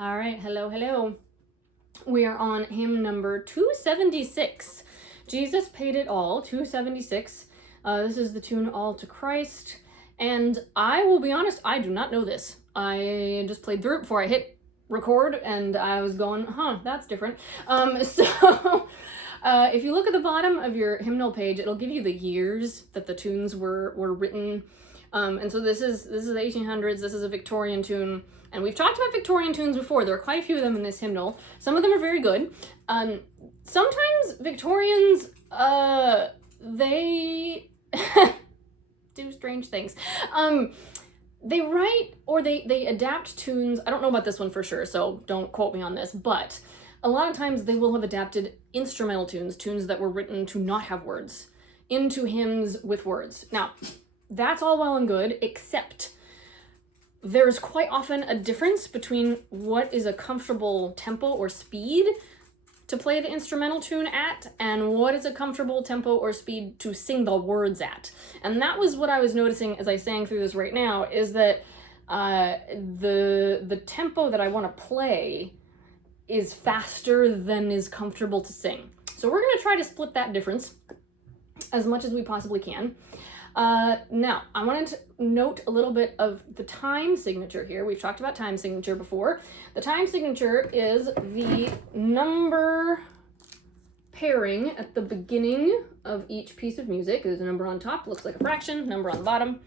All right, hello. We are on hymn number 276. Jesus Paid It All, 276. This is the tune All to Christ. And I will be honest, I do not know this. I just played through it before I hit record, and I was going, that's different. If you look at the bottom of your hymnal page, it'll give you the years that the tunes were written. And so this is the 1800s. This is a Victorian tune. And we've talked about Victorian tunes before. There are quite a few of them in this hymnal. Some of them are very good. Sometimes Victorians, they do strange things. They write or they adapt tunes. I don't know about this one for sure, so don't quote me on this. But a lot of times they will have adapted instrumental tunes that were written to not have words, into hymns with words. Now, that's all well and good, except there's quite often a difference between what is a comfortable tempo or speed to play the instrumental tune at and what is a comfortable tempo or speed to sing the words at. And that was what I was noticing as I sang through this right now, is that the tempo that I want to play is faster than is comfortable to sing. So we're going to try to split that difference as much as we possibly can. Now, I wanted to note a little bit of the time signature here. We've talked about time signature before. The time signature is the number pairing at the beginning of each piece of music. There's a number on top, looks like a fraction, number on the bottom.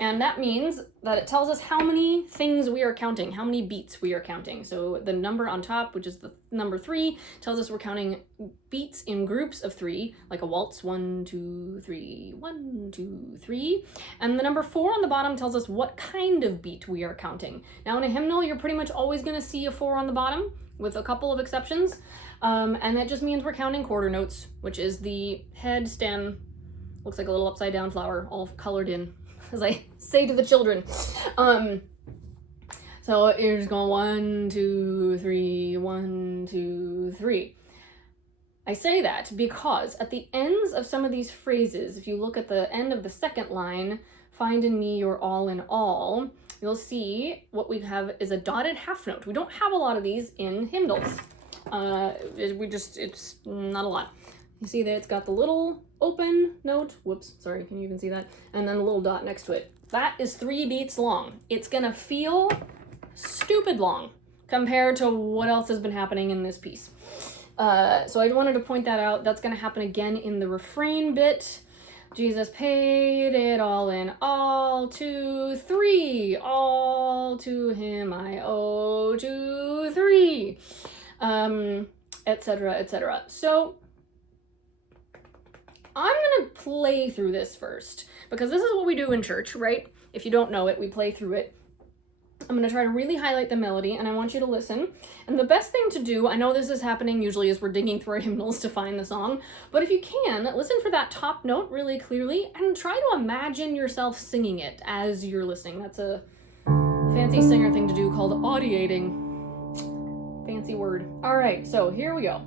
And that means that it tells us how many things we are counting, how many beats we are counting. So the number on top, which is the number 3, tells us we're counting beats in groups of 3, like a waltz, 1, 2, 3, 1, 2, 3. And the number 4 on the bottom tells us what kind of beat we are counting. Now in a hymnal, you're pretty much always going to see a 4 on the bottom, with a couple of exceptions. And that just means we're counting quarter notes, which is the head, stem, looks like a little upside down flower, all colored in, as I say to the children. So you're just going 1, 2, 3, 1, 2, 3. I say that because at the ends of some of these phrases, if you look at the end of the second line, find in me your all in all, you'll see what we have is a dotted half note. We don't have a lot of these in hymnals. It's not a lot. You see that it's got the little open note, whoops, sorry, can you even see that? And then the little dot next to it. That is 3 beats long. It's gonna feel stupid long compared to what else has been happening in this piece. So I wanted to point that out. That's gonna happen again in the refrain bit. Jesus paid it all in all, 2, 3, all to him I owe, 2, 3, etc., etc. So I'm gonna play through this first, because this is what we do in church, right? If you don't know it, we play through it. I'm gonna try to really highlight the melody, and I want you to listen. And the best thing to do, I know this is happening usually as we're digging through our hymnals to find the song, but if you can, listen for that top note really clearly, and try to imagine yourself singing it as you're listening. That's a fancy singer thing to do called audiating. Fancy word. All right, so here we go.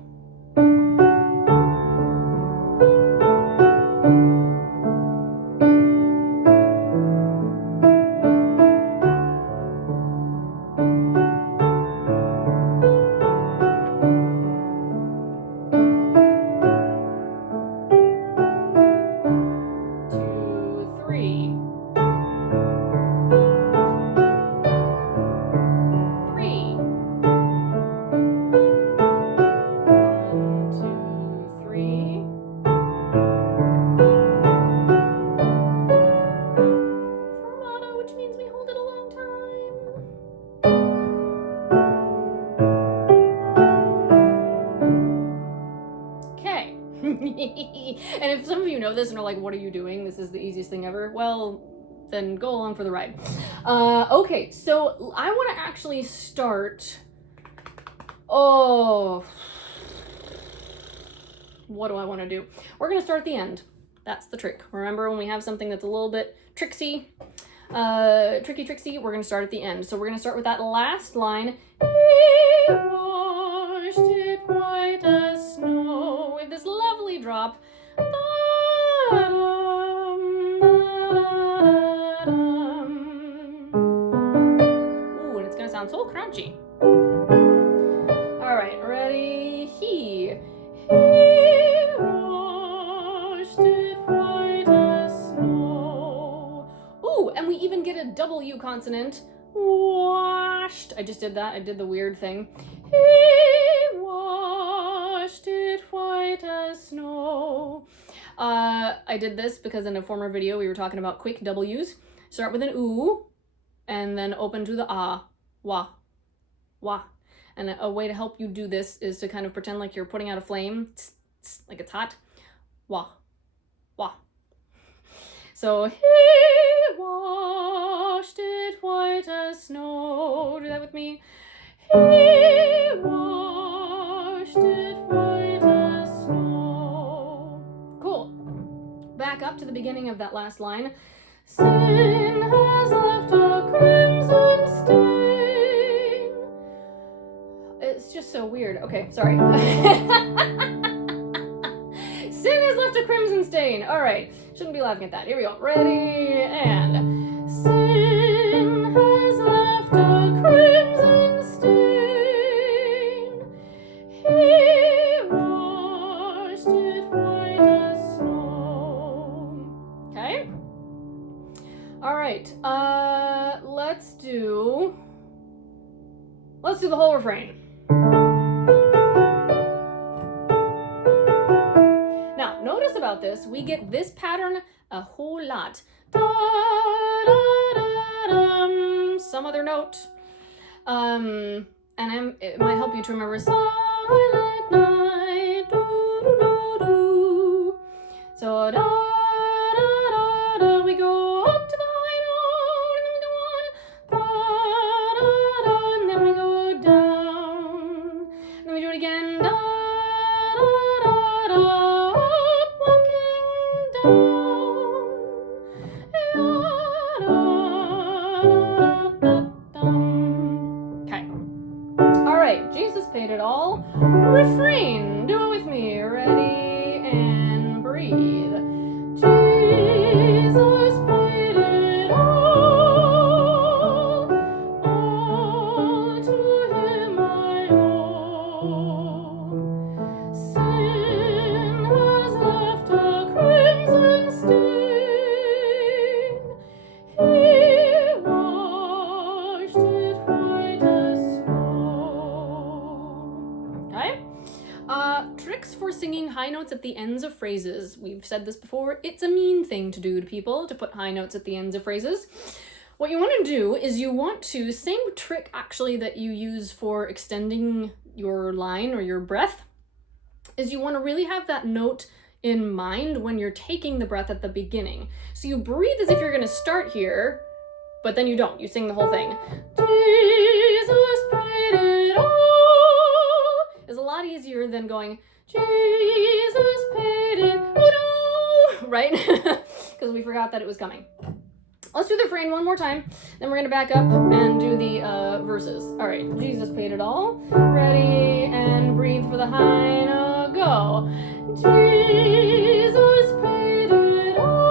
And if some of you know this and are like, what are you doing? This is the easiest thing ever. Well, then go along for the ride. Okay, so I want to actually start... what do I want to do? We're going to start at the end. That's the trick. Remember, when we have something that's a little bit tricksy, tricksy, we're going to start at the end. So we're going to start with that last line. He washed it white as snow, with this lovely drop. Ooh, and it's going to sound so crunchy. Ready? He washed it white as snow. Ooh, and we even get a W consonant. Washed. I just did that. I did the weird thing. He washed it white as snow. I did this because in a former video we were talking about quick W's. Start with an oo, and then open to the ah. Wah. Wah. And a way to help you do this is to kind of pretend like you're putting out a flame, tss, tss, like it's hot. Wah. Wah. So, he washed it white as snow. Do that with me. He washed it white as snow. Cool. Back up to the beginning of that last line. Sin has left a crimson stain. It's just so weird. Okay, sorry. Sin has left a crimson stain. All right. Shouldn't be laughing at that. Here we go. Ready, and sin has left a crimson stain. He washed it white as snow. Okay? All right. Let's do the whole refrain. Now, notice about this, we get this pattern a whole lot. Da, da, da, dum, some other note. And it might help you to remember silent night. Do, do, do, do. So da, da, da, da, we go up to the high note, and then we go on. Da, da, da, and then we go down. And then we do it again. Da, da, da, da, up, walking down. Okay. All right, Jesus paid it all. Refrain, do it with me. Ready and breathe. Jesus paid it all to him I owe. Sin has left a crimson stain. He washed it white as snow. Okay? Tricks for singing high notes at the ends of phrases. We've said this before. It's a mean thing to do to people, to put high notes at the ends of phrases. What you want to do is you want to, same trick actually that you use for extending your line or your breath, is you want to really have that note in mind when you're taking the breath at the beginning. So you breathe as if you're going to start here, but then you don't. You sing the whole thing. Jesus paid it all is a lot easier than going, Jesus paid it, oh no, right? Because we forgot that it was coming. Let's do the refrain one more time, then we're going to back up and do the verses. All right, Jesus paid it all. Ready and breathe for the high note, go. Jesus paid it all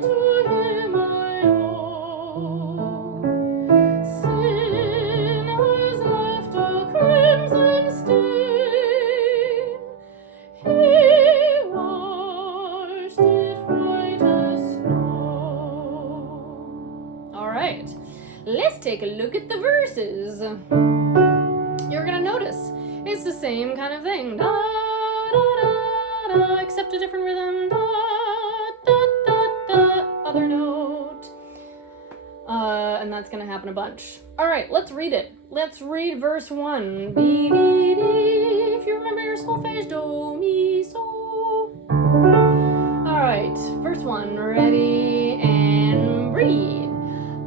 to him I owe. Sin has left a crimson stain. He washed it white as snow. All right, let's take a look at the verses. You're gonna notice it's the same kind of thing, da, da, da, da, except a different rhythm, da, da, da, da, other note. And that's gonna happen a bunch. All right, let's read it. Let's read verse 1. Be, dee, dee. If you remember your solfege, do, mi, so. All right, verse 1. Ready and breathe.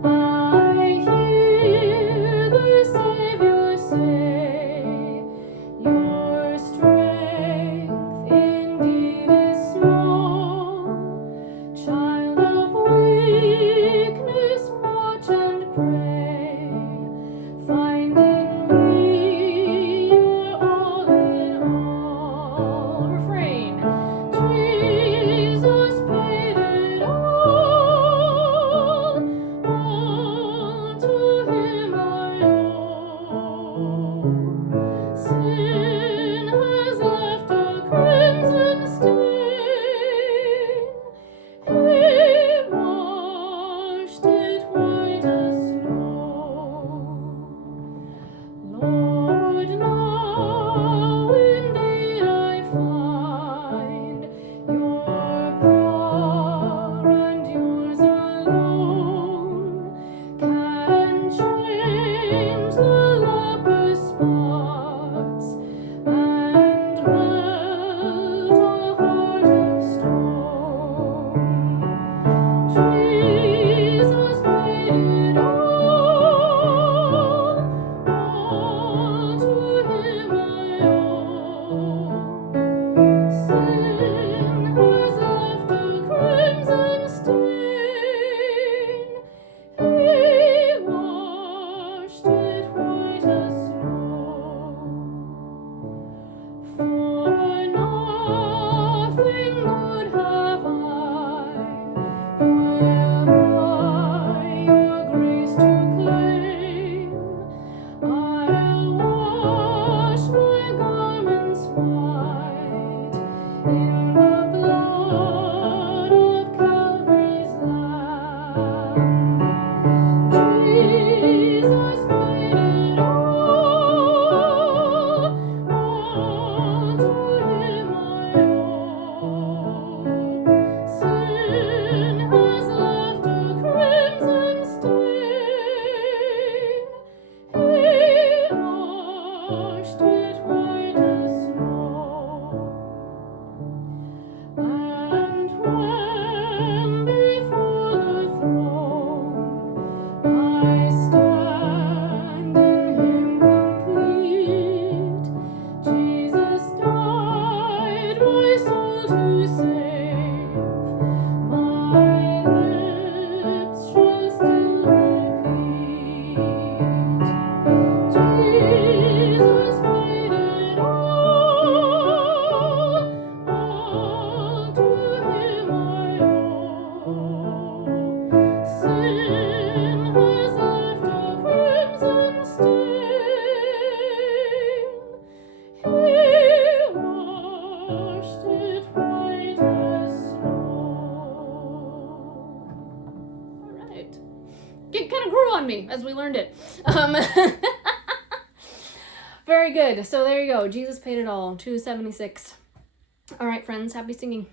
I hear the Savior say, your strength indeed is small. Child of weakness, watch and pray. Find in me your all in all. Refrain. Jesus paid it all it kind of grew on me as we learned it. Very good. So there you go. Jesus paid it all. 276. All right, friends. Happy singing.